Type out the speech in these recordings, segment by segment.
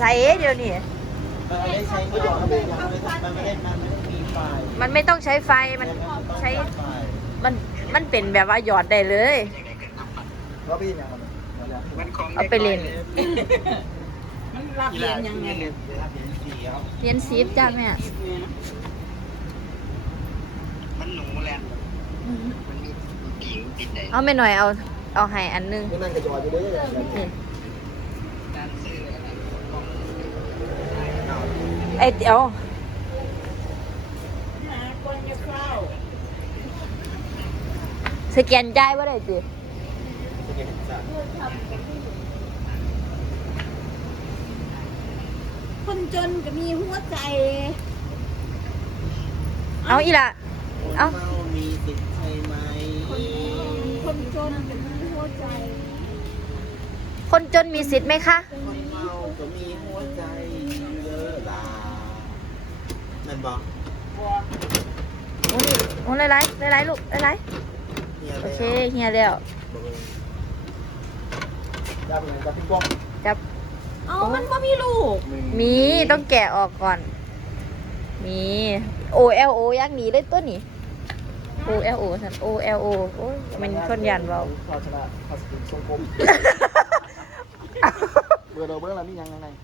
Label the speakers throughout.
Speaker 1: ใส่เดี๋ยวนี้
Speaker 2: ได้ใช้ไม่หยอดมันไม่ได้มีไฟ
Speaker 1: มันไม่ต้องใช้ไฟมันใช้มันเป็นแบบว่าหยอดได้เลยเอาไปเล่น
Speaker 3: มันรับเรียนยังไง
Speaker 1: เรียนซีฟจ้าแม่
Speaker 2: มันหนูแหละมันมีกิ่งติดไหน
Speaker 1: เอาไม่หน่อยเอาให้อันนึง
Speaker 2: นั่นกระจอยอยู่ด้วย
Speaker 1: นี่ไอเดี๋ยวสแกนจ่ายว่าได้สิ
Speaker 3: คนจนก็มีหัวใจ
Speaker 1: เอาอีละเอา
Speaker 2: มีติดใช่ไหม
Speaker 3: คนจนก็มีหัวใจ
Speaker 1: คนจนมีสิทธิ์ไหมคะ
Speaker 2: คนเมาก็มีหัวใจเยอะล่ะนั่นบอก
Speaker 1: โอ้ยไล่ลูกไล่โอเคเฮียแล้ว
Speaker 2: จับเลยจับพี่ป้อง
Speaker 1: จับ
Speaker 3: เอามันก็มีลูก
Speaker 1: มีต้องแกะออกก่อนมี OLO ยักษ์หนีได้ตัวนี้ OLO ฉัน OLO โอ้ยมันคนยันเรา
Speaker 2: ภาชนะภาษาทรงกลมเบอร์เราเบอร์อะไรมียังไง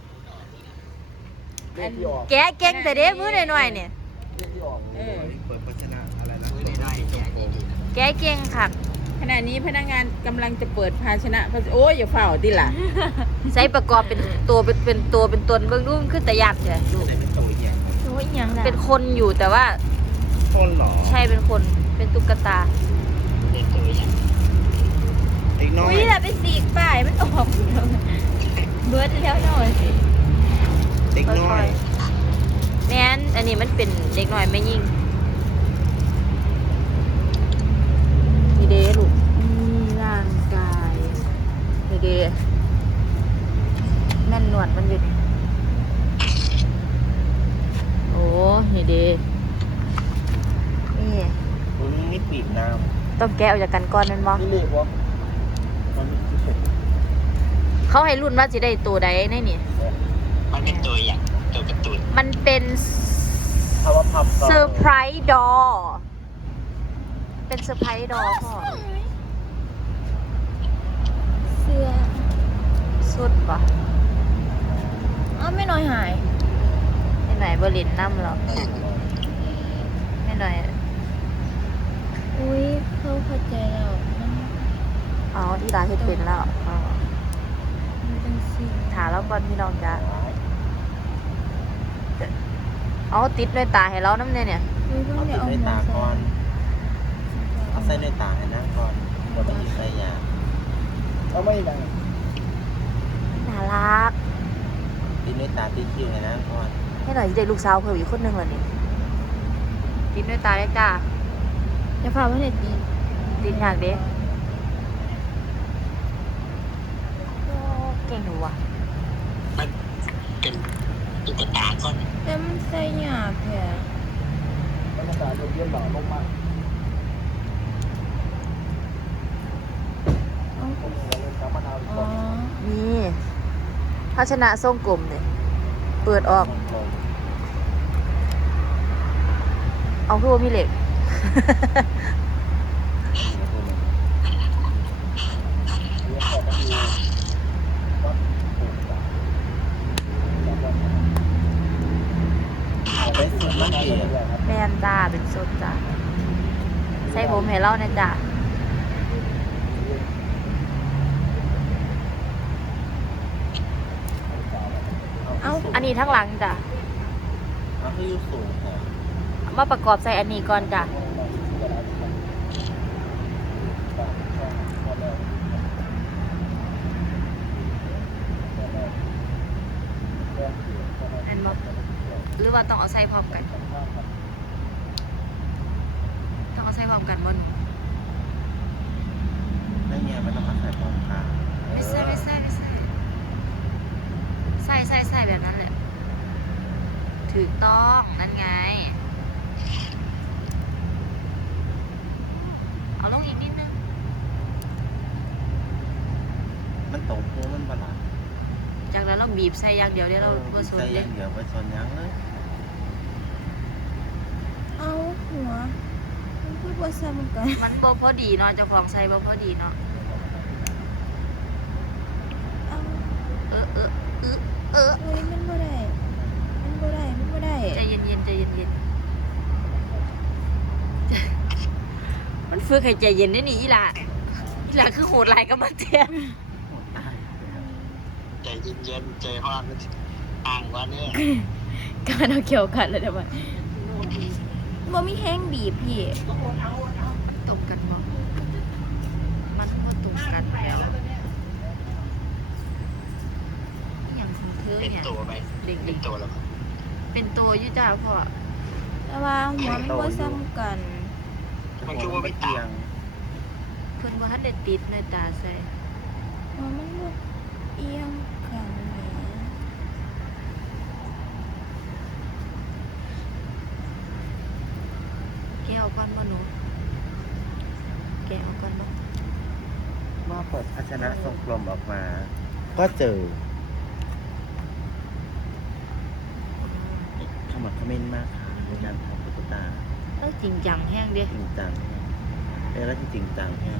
Speaker 1: แกะเก่งแต่เด็กมือหน่อยเนี่ย
Speaker 2: เปิดภาชนะอะไรนะไม่ได้
Speaker 1: แกะเก่งค่ะ
Speaker 3: ขณะนี้พนักงานกำลังจะเปิดภาชนะโอ้ยอย่าเฝ้าดิล่ะ
Speaker 1: ใช้ประกอบเป็นตัวเป็นตนเบื้องรุ่มขึ้นแต่ยัดเลยดู
Speaker 3: ตัวอย่าง
Speaker 1: เป็นคนอยู่แต่ว่า
Speaker 2: คนหรอ
Speaker 1: ใช่เป็นคนเป็นตุ๊กตา
Speaker 2: เป็นตัวอย่างอีกน้อย
Speaker 1: อุ้ยแต่เป็นสีป่ายมันออกเบิร์ดแล้วหน่อยสิ
Speaker 2: เด็กน้อย
Speaker 1: แม่นอันนี้มันเป็นเด็กน้อยไม่ยิ่งนี่เด้ลูกร่างกายนี่เด้แม่นหนวดมันอยู่โอ้นี่เด้นี่
Speaker 2: นี่ปีกน้
Speaker 1: ำต้องแกะออกจากกันก้อนนั่นมั้ง
Speaker 2: นี่เล็กวะ
Speaker 1: เขาให้รุ่นว่าจะได้ตัวใดแน่นี่
Speaker 2: มันเป็นตัวอย่างตัวการ์ตูน
Speaker 1: มันเป็นเซอร์ไพรส์ดอเป็นเซอร์ไพรส์ดอพ่อ
Speaker 3: เสื้อ
Speaker 1: สุดปะ
Speaker 3: ไม่น้อยหาย
Speaker 1: ไม่หน่อยบรินน้ำหรอไม่หน่อย
Speaker 3: อุ้ยเขาเข้าใจแล้ว
Speaker 1: อ๋อที่ร้านที่เป็นแล้วถามแล้วก่อนพี่น้องจ้าเอาติดด้วยตาให้เราน้ำเนี่ย
Speaker 2: เอาติดด้วยตาก่อนเอาใส่ด้วยตาให้นั่งก่อนหมดแล้วใส่ยาเอาไม่ได้
Speaker 1: น่ารัก
Speaker 2: ติดด้วยตาติดคิ้วให้นั่งก่อน
Speaker 1: ให้หน่อยเด็กลูกสาวเพิ่มอีกคนนึงเหรอนี่ติดด้วยตาได้จ้า
Speaker 3: จะพาว่าเด็ดดี
Speaker 1: ติดอยากเด็กเก่งหนูว่ะ
Speaker 2: มันเป็นตุ๊กตาก่อน
Speaker 3: แต่มันใส่หยาบแผล
Speaker 2: ตุ๊กตาโดนเยี่ยมหล่อลงมา
Speaker 1: นี่ภาชนะทรงกลมเนี่ยเปิดออกเอาคือว่ามีเหล็กแม่นจ้าเป็นสุดจ้าใส่ผมให้เล่านะจ้าอันนี้ทั้งหลังจ้ะมาประกอบใส่อันนี้ก่อนจ้ะอันบอกหรือว่าต้องเอาใส่พร้อมกันต้องเอาใส่พร้อมกันบน
Speaker 2: ไม่เงี้ยมันต้องมาใส่พร้อมกัน
Speaker 1: ไม่ใส่ใส่แบบนั้นแหละถูกต้องนั่นไงเอาลงอีกนิดนึง
Speaker 2: มันตกหัวมันบลา
Speaker 1: จากนั้นเราบีบใส่อย่างเดียวเดี๋ยวเราผสม
Speaker 2: ใส่
Speaker 1: เด็
Speaker 2: เดี๋ยวไปชนยังเลย
Speaker 4: เอาหัวมันพูดว่าซ้ำกัน
Speaker 1: มันบ่พอดีเนาะเจ้าของใส่บ่พอดีเนาะ
Speaker 4: เอา
Speaker 1: เออเออเออเออ
Speaker 4: เฮ้ยมันบ่ได้มันบ่ได้มันบ่ได้
Speaker 1: ใจเย็นๆใจเย็นๆมันฝึกให้ใจเย็นได้นี่อีหล่ะคือโหดหลายกับมาเตี้ย
Speaker 5: ใจเย็นๆใจห้อนมันอ่างกว่านี้
Speaker 4: การเอาเกี่ยวกันแล้วเดี๋ยวมันบ่มีแห้งบีบพี่
Speaker 1: ตรงกันบ่มันบ่ตรงกันแล้วอหย่างของเธอ
Speaker 5: เป็น
Speaker 1: เนี่ย
Speaker 5: ตัวไหม
Speaker 1: เด็
Speaker 5: เป็น
Speaker 1: ก
Speaker 5: ตัวแล้วมั้ง
Speaker 1: ๆเป็นตัวอยู่จ้าพ่อ
Speaker 4: แต่ว่าหัวมันบ่ซ้ำกัน
Speaker 5: มันคือว่าไม่ต่าง
Speaker 1: เพิ่นบ่ทันได้ติดในตาใส่
Speaker 4: หัวมันบ่เอียงกันแหม
Speaker 1: แกเอาก่อนบ่หนูแกเอาก่อนบ่
Speaker 2: เมื่อเปิดภาชนะทรงกลมออกมา ก็เจอขมักเขม้นมากค่ะในการทำตุ๊กตา
Speaker 1: แล้วจริงจังแห้งเด้
Speaker 2: จริงจังเป็นอะไรที่จริงจังแค่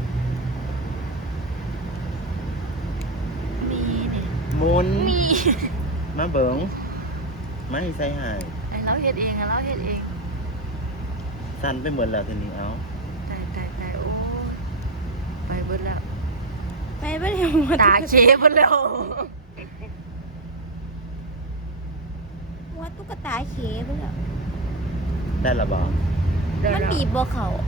Speaker 1: มีเนี่ย
Speaker 2: มุน
Speaker 1: มี
Speaker 2: มาเบิงไม่ใส่หาย
Speaker 1: ไอ้เราเฮ็ดเองอะเราเฮ็ดเอง
Speaker 2: สั่นไปหมดแล้วทีนี้เอา
Speaker 1: ตายโอ้ไปเบิดแล้ว
Speaker 4: ไปบ่ได้หัว
Speaker 1: ตาเชเบิดแล้ว
Speaker 4: หัวตุ๊กตาเขไปแล้ว
Speaker 2: ได้ละบอก
Speaker 4: มันบีบบ่เข้า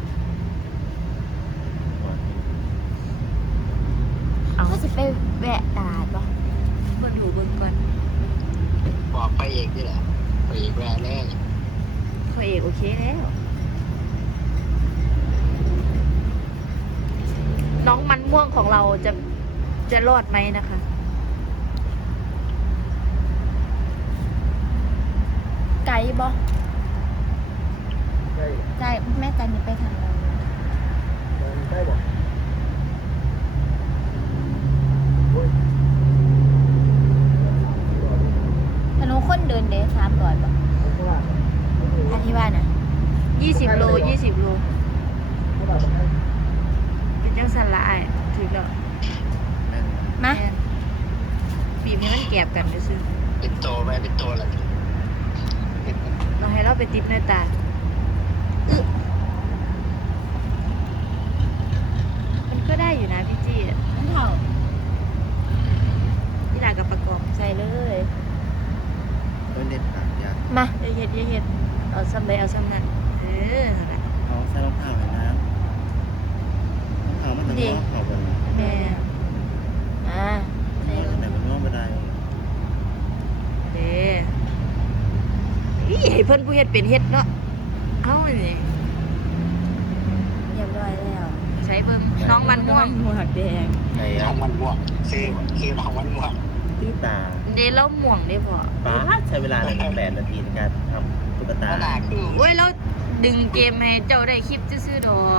Speaker 1: เอา
Speaker 4: เขาสิไปแวะตลาดบ่
Speaker 1: เบิ่งดูเบิ่งก่อน
Speaker 5: บอกไปเองนี่แหละไปอีกแวร์แรก
Speaker 1: พ่อเอกโอเคแล้ว น้องมันม่วงของเราจะรอดไหมนะคะ
Speaker 4: ไกลบ่ไกลแม่ไกลนี่ไปทางไหน
Speaker 2: ได้บอก
Speaker 4: ถนนคนเดินเด้300บ่อธิบายน่ะ
Speaker 1: 20 โล 20 โล เป็นจังสันละอ้ายถือแล้ว
Speaker 4: มา
Speaker 1: แม่นบีบให้มันแกบกันซื่อ
Speaker 5: เป็นตัวไหมเป็นตัวอะไร
Speaker 1: เราให้เราไปติดในตามันก็ได้อยู่นะพี่จี้
Speaker 4: มันเท่า
Speaker 1: พี่ดากับประกอบ
Speaker 4: ใส่เลย
Speaker 2: เป็นเด็ดขาดยาก
Speaker 4: มา
Speaker 1: อย่าเฮ็ดเอาซ้ำใดเอาซ้ำนั้นเออนั่นแหละ
Speaker 2: เอาใส่รองเท้าเลยนะรองเท้ามันจะง้อเขาบน
Speaker 1: แม่
Speaker 4: อ่าใส่
Speaker 2: ง้อ
Speaker 4: เลย
Speaker 2: แต่มันง้อไม่ได้
Speaker 1: เด้อีให้เพิ่นผู้เฮ็ดเป็นเฮ็ดเนาะเอานี่
Speaker 4: เรียบร้อยแล้ว
Speaker 1: ใช้เบิ่งน้องมันม่วง
Speaker 4: หมวกแดง
Speaker 2: ไหน
Speaker 5: ข
Speaker 2: อ่ะ
Speaker 5: องมันม่วงซื้อของมันม่วง
Speaker 2: ตื้อตา
Speaker 1: เด้แล้วม่วงเด้พอ
Speaker 2: ป้าใช้เวลาเลย8 นาทีในการทำตุ๊กตา
Speaker 5: ขนาดคือ
Speaker 1: โอ้ยแล้วดึงเกมให้เจ้าได้คลิปซื่อๆดอก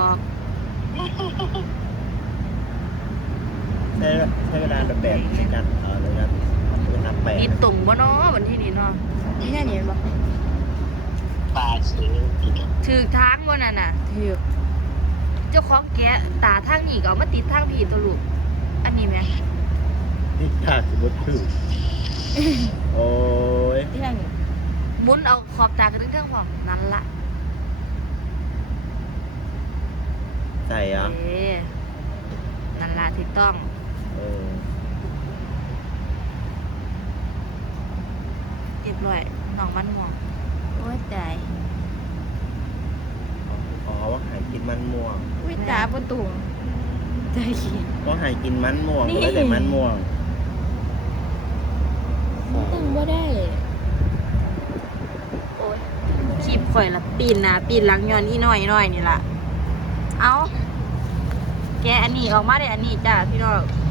Speaker 2: ใช้เวลาแบบในการเลยนะทำตุ๊กตาแปด
Speaker 1: มีตุ่มบ่เนาะวันที่นี้เนาะ
Speaker 4: นี่น่าเห็นบ่
Speaker 5: ปลาซื้อ
Speaker 1: ถือทางบ่นั่นน่ะถือเจ้าของแกะตาทางนี้ก็เอามาติดทางพี่ตัวลูกอันนี้แหม
Speaker 2: นี่ขาดสมมติคือโอ้ย
Speaker 4: ที่นั่น
Speaker 1: หมุนเอาขอบตากระดึงเทิงพร้อมนั่นละ
Speaker 2: ใส่อ่ะ
Speaker 1: เอนั่นละถูกต้อง
Speaker 2: เออ
Speaker 1: เรียบร้อยน้องมันม่วง
Speaker 4: โอ้ยตาย
Speaker 2: อ๋อว่าหายกินมันม่วง
Speaker 4: อุ้ยตาบนตุ่มใจขี้
Speaker 2: ว่าหายกินมันม่วง
Speaker 4: นี่
Speaker 2: ไม่ได้มันม่วง
Speaker 4: ตั้งบ่ได้
Speaker 1: โอ้ยคลิปข่อยละปีนหน้าปีนหลังย้อนอีน้อยนี่ล่ะเอาแกะอันนี้ออกมาได้อันนี้จ้าพี่น้อง